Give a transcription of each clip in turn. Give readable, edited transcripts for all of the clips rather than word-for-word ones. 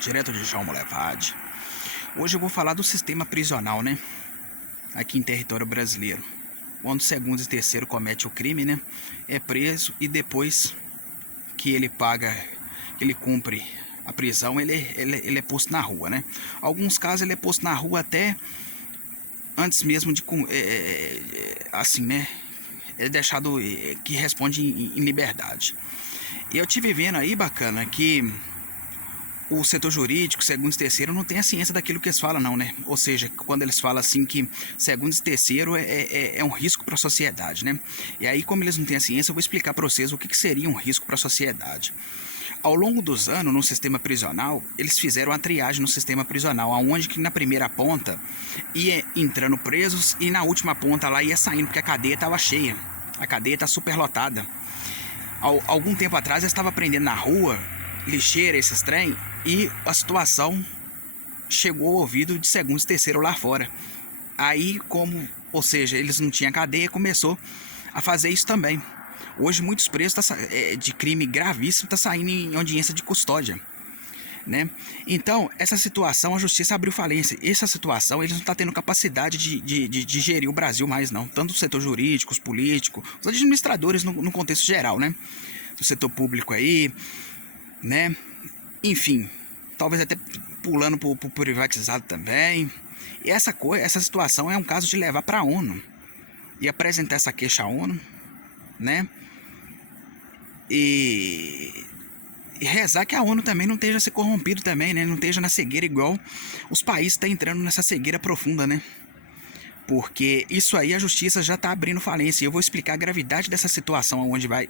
Direto de João Molevade. Hoje eu vou falar do sistema prisional, né? Aqui em território brasileiro. Quando o segundo e terceiro comete o crime, né? É preso e depois que ele paga, que ele cumpre a prisão, ele é posto na rua, né? Alguns casos ele é posto na rua até antes mesmo de... assim, né? É deixado que responde em liberdade. E eu tive vendo aí, bacana, que o setor jurídico, segundo e terceiro, não tem a ciência daquilo que eles falam, não, né? Ou seja, quando eles falam assim que segundo e terceiro é um risco para a sociedade, né? E aí, como eles não têm a ciência, eu vou explicar para vocês o que seria um risco para a sociedade. Ao longo dos anos, no sistema prisional, eles fizeram a triagem no sistema prisional, aonde que na primeira ponta ia entrando presos e na última ponta lá ia saindo, porque a cadeia estava cheia. A cadeia está superlotada. Algum tempo atrás eu estava prendendo na rua, lixeira, esses trem, e a situação chegou ao ouvido de segundo e terceiro lá fora. Aí, como, ou seja, eles não tinham cadeia, começou a fazer isso também. Hoje muitos presos de crime gravíssimo estão saindo em audiência de custódia, né? Então, essa situação, a justiça abriu falência. Essa situação, eles não estão tendo capacidade de gerir o Brasil mais, não. Tanto o setor jurídico, os políticos, os administradores no contexto geral, né? Do setor público aí, né? Enfim, talvez até pulando pro privatizado também. E essa situação é um caso de levar para a ONU e apresentar essa queixa à ONU, né? E rezar que a ONU também não esteja se corrompido também, né? Não esteja na cegueira igual os países estão entrando nessa cegueira profunda, né? Porque isso aí a justiça já está abrindo falência. E eu vou explicar a gravidade dessa situação, aonde vai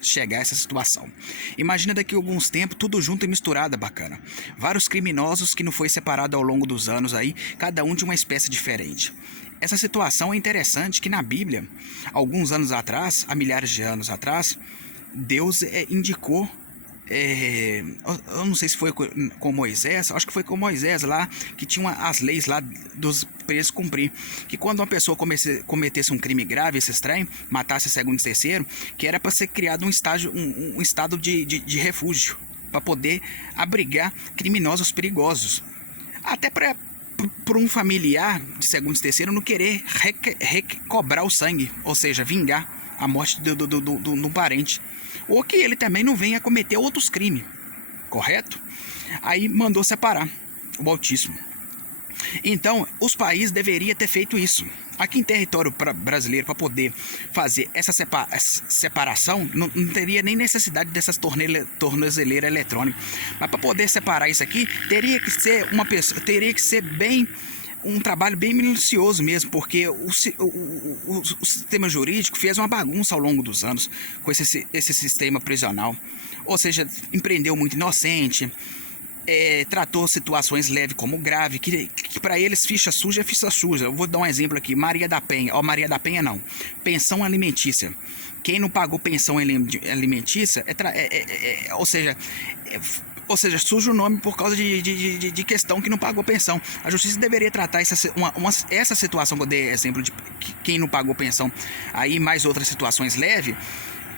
chegar essa situação. Imagina daqui a alguns tempos, tudo junto e misturado, bacana. Vários criminosos que não foi separado ao longo dos anos aí, cada um de uma espécie diferente. Essa situação é interessante que na Bíblia, alguns anos atrás, há milhares de anos atrás, Deus indicou... eu não sei se foi com Moisés, acho que foi com Moisés lá, que tinha as leis lá dos presos cumprir, que quando uma pessoa cometesse um crime grave, esse estranho, matasse segundo e terceiro, que era para ser criado um estado de refúgio, para poder abrigar criminosos perigosos, até para um familiar de segundo e terceiro não querer recobrar o sangue, ou seja, vingar a morte do parente, ou que ele também não venha cometer outros crimes, correto? Aí mandou separar o Altíssimo. Então, os países deveriam ter feito isso. Aqui em território brasileiro, para poder fazer essa separação, não teria nem necessidade dessas tornozeleiras eletrônicas. Mas para poder separar isso aqui, teria que ser bem... um trabalho bem minucioso mesmo, porque o sistema jurídico fez uma bagunça ao longo dos anos com esse sistema prisional. Ou seja, empreendeu muito inocente, tratou situações leves como grave, que para eles ficha suja é ficha suja. Eu vou dar um exemplo aqui, Maria da Penha, Maria da Penha não, pensão alimentícia. Quem não pagou pensão alimentícia, ou seja, suja o nome por causa de questão que não pagou pensão. A justiça deveria tratar essa situação que eu dei exemplo de quem não pagou pensão, aí mais outras situações leves,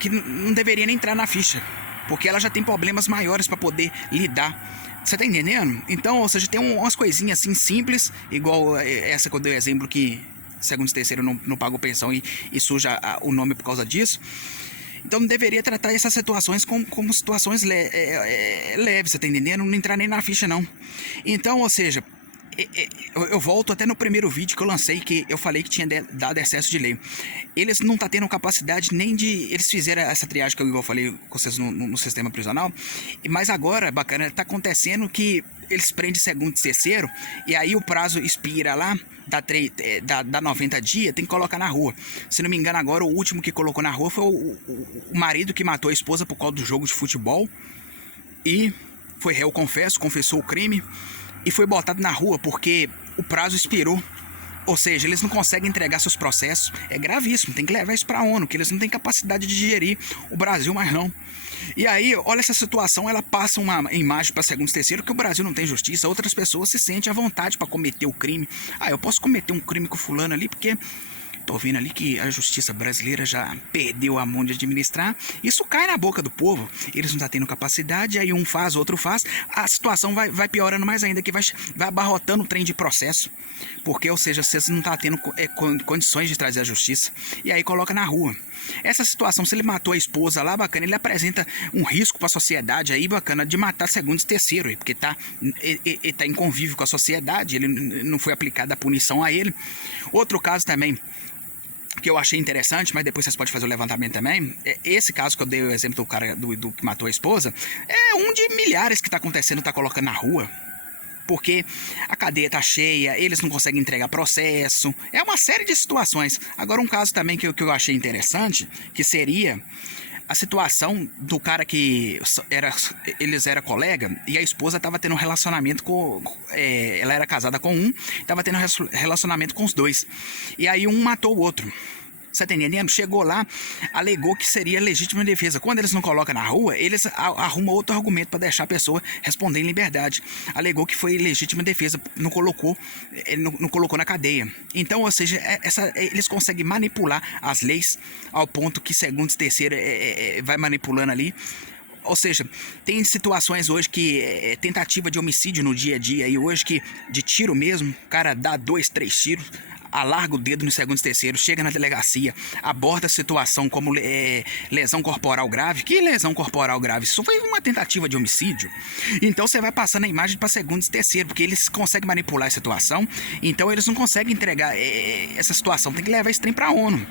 que não deveria nem entrar na ficha, porque ela já tem problemas maiores para poder lidar. Você tá entendendo? Então, ou seja, tem umas coisinhas assim simples, igual essa que eu dei exemplo que segundo e terceiro não pagou pensão e suja o nome por causa disso. Então não deveria tratar essas situações como situações leves, você tá entendendo? Não entrar nem na ficha não. Então, ou seja, eu volto até no primeiro vídeo que eu lancei, que eu falei que tinha dado excesso de lei. Eles não estão tendo capacidade nem de... Eles fizeram essa triagem que eu falei com vocês no sistema prisional, mas agora, bacana, está acontecendo que eles prendem segundo e terceiro, e aí o prazo expira lá, dá 90 dias, tem que colocar na rua. Se não me engano agora, o último que colocou na rua foi o marido que matou a esposa por causa do jogo de futebol, e foi réu, confessou o crime, e foi botado na rua porque o prazo expirou. Ou seja, eles não conseguem entregar seus processos. É gravíssimo, tem que levar isso para a ONU, que eles não têm capacidade de gerir o Brasil mais não. E aí, olha essa situação, ela passa uma imagem para segundo e terceiro que o Brasil não tem justiça. Outras pessoas se sentem à vontade para cometer o crime. Eu posso cometer um crime com fulano ali porque Tô vendo ali que a justiça brasileira já perdeu a mão de administrar. Isso cai na boca do povo. Eles não estão tendo capacidade, aí um faz, outro faz. A situação vai piorando mais ainda, que vai abarrotando o trem de processo. Porque, ou seja, vocês não estão tendo condições de trazer a justiça. E aí coloca na rua. Essa situação, se ele matou a esposa lá, bacana, ele apresenta um risco para a sociedade aí, bacana, de matar segundo e terceiro, porque ele tá em convívio com a sociedade, ele não foi aplicada a punição a ele. Outro caso também, que eu achei interessante, mas depois vocês podem fazer o levantamento também, esse caso que eu dei o exemplo do cara do que matou a esposa, é um de milhares que tá acontecendo, tá colocando na rua. Porque a cadeia tá cheia, eles não conseguem entregar processo, é uma série de situações. Agora um caso também que eu achei interessante, que seria a situação do cara que eles eram colega e a esposa estava tendo um relacionamento com... ela era casada com um, estava tendo relacionamento com os dois. E aí um matou o outro. Você tá entendendo? Chegou lá, alegou que seria legítima defesa. Quando eles não colocam na rua, eles arrumam outro argumento para deixar a pessoa responder em liberdade. Alegou que foi legítima defesa, não colocou na cadeia. Então, ou seja, eles conseguem manipular as leis ao ponto que segundo e terceiro vai manipulando ali. Ou seja, tem situações hoje que tentativa de homicídio no dia a dia, e hoje que de tiro mesmo, o cara dá 2, 3 tiros, alarga o dedo no segundo e terceiro, chega na delegacia, aborda a situação como lesão corporal grave. Que lesão corporal grave? Isso foi uma tentativa de homicídio. Então você vai passando a imagem para segundo e terceiro, porque eles conseguem manipular a situação, então eles não conseguem entregar essa situação, tem que levar esse trem para a ONU.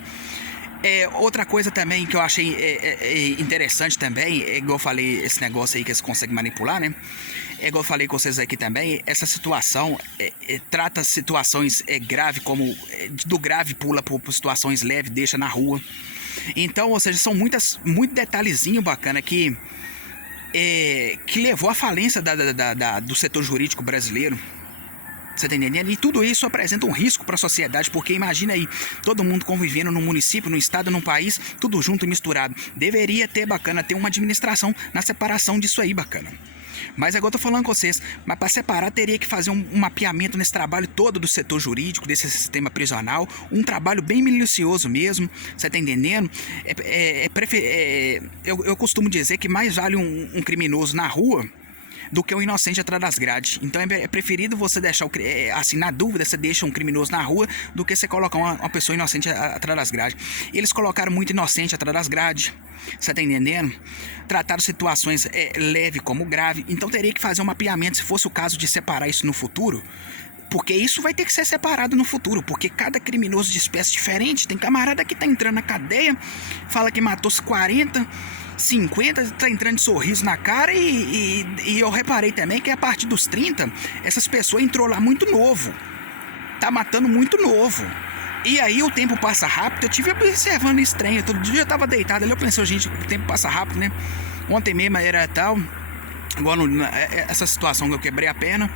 Outra coisa também que eu achei interessante também, igual eu falei, esse negócio aí que eles conseguem manipular, né? Igual eu falei com vocês aqui também, essa situação trata situações graves, como do grave pula por situações leves, deixa na rua. Então, ou seja, são muito detalhezinho bacana que levou à falência do setor jurídico brasileiro. Você tá entendendo? E tudo isso apresenta um risco para a sociedade, porque imagina aí, todo mundo convivendo num município, num estado, num país, tudo junto e misturado. Deveria ter, bacana, ter uma administração na separação disso aí, bacana. Mas agora eu tô falando com vocês, mas para separar teria que fazer um mapeamento nesse trabalho todo do setor jurídico, desse sistema prisional, um trabalho bem minucioso mesmo, você tá entendendo? Eu costumo dizer que mais vale um criminoso na rua do que um inocente atrás das grades. Então é preferido você deixar, assim, na dúvida, você deixa um criminoso na rua do que você colocar uma pessoa inocente atrás das grades. Eles colocaram muito inocente atrás das grades, você tá entendendo? Trataram situações leve como grave. Então teria que fazer um mapeamento, se fosse o caso de separar isso no futuro, porque isso vai ter que ser separado no futuro, porque cada criminoso de espécie diferente. Tem camarada que tá entrando na cadeia, fala que matou 40, 50, tá entrando de sorriso na cara, e eu reparei também que a partir dos 30, essas pessoas entrou lá muito novo, tá matando muito novo. E aí o tempo passa rápido. Eu tive observando estranho, todo dia eu tava deitado ali, eu pensei, gente, o tempo passa rápido, né? Ontem mesmo era tal, igual essa situação que eu quebrei a perna,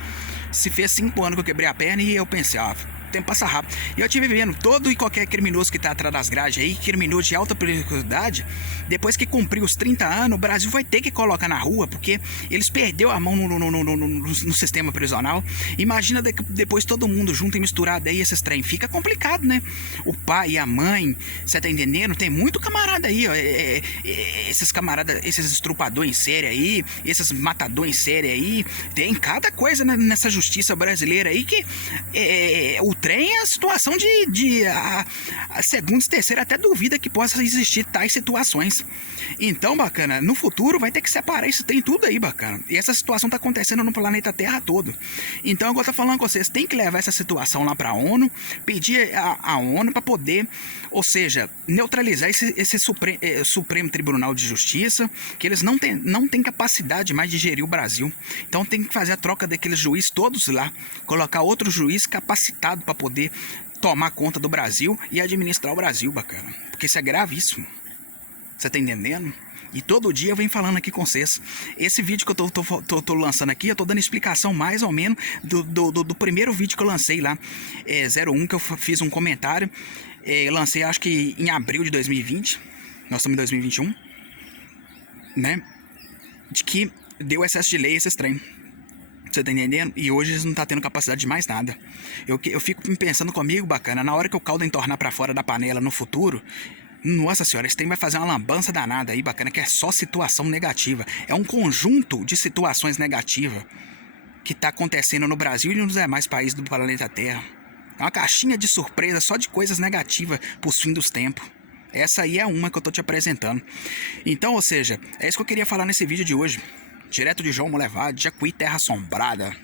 se fez 5 anos que eu quebrei a perna, e eu pensei, o tempo passa rápido. E eu tive vendo todo e qualquer criminoso que tá atrás das grades aí, criminoso de alta periculosidade, depois que cumprir os 30 anos, o Brasil vai ter que colocar na rua, porque eles perderam a mão no sistema prisional. Imagina depois todo mundo junto e misturado aí, esses trem, fica complicado, né? O pai e a mãe, você tá entendendo? Tem muito camarada aí, ó, esses camaradas, esses estrupadores em série aí, esses matadores em série aí, tem cada coisa nessa justiça brasileira aí que o trem é a situação a segundo e terceiro até duvida que possa existir tais situações. Então, bacana, no futuro vai ter que separar isso, tem tudo aí, bacana. E essa situação tá acontecendo no planeta Terra todo. Então, agora eu tô falando com vocês, tem que levar essa situação lá pra ONU, pedir a ONU para poder, ou seja, neutralizar esse Supremo Tribunal de Justiça, que eles não têm capacidade mais de gerir o Brasil. Então tem que fazer a troca daqueles juízes todos lá, colocar outro juiz capacitado para poder tomar conta do Brasil e administrar o Brasil, bacana. Porque isso é gravíssimo. Você tá entendendo? E todo dia eu venho falando aqui com vocês. Esse vídeo que eu tô lançando aqui, eu tô dando explicação mais ou menos do primeiro vídeo que eu lancei lá, 01, que eu fiz um comentário. Eu lancei acho que em abril de 2020. Nós estamos em 2021, né? De que deu excesso de lei esse trem. Você tá entendendo? E hoje eles não tá tendo capacidade de mais nada. Eu fico pensando comigo, bacana, na hora que o caldo entornar pra fora da panela no futuro, nossa senhora, esse trem vai fazer uma lambança danada aí, bacana, que é só situação negativa. É um conjunto de situações negativas que tá acontecendo no Brasil e nos demais países do planeta Terra. É uma caixinha de surpresa só de coisas negativas pros fim dos tempos. Essa aí é uma que eu tô te apresentando. Então, ou seja, é isso que eu queria falar nesse vídeo de hoje. Direto de João Molevade, Jacuí, Terra Assombrada.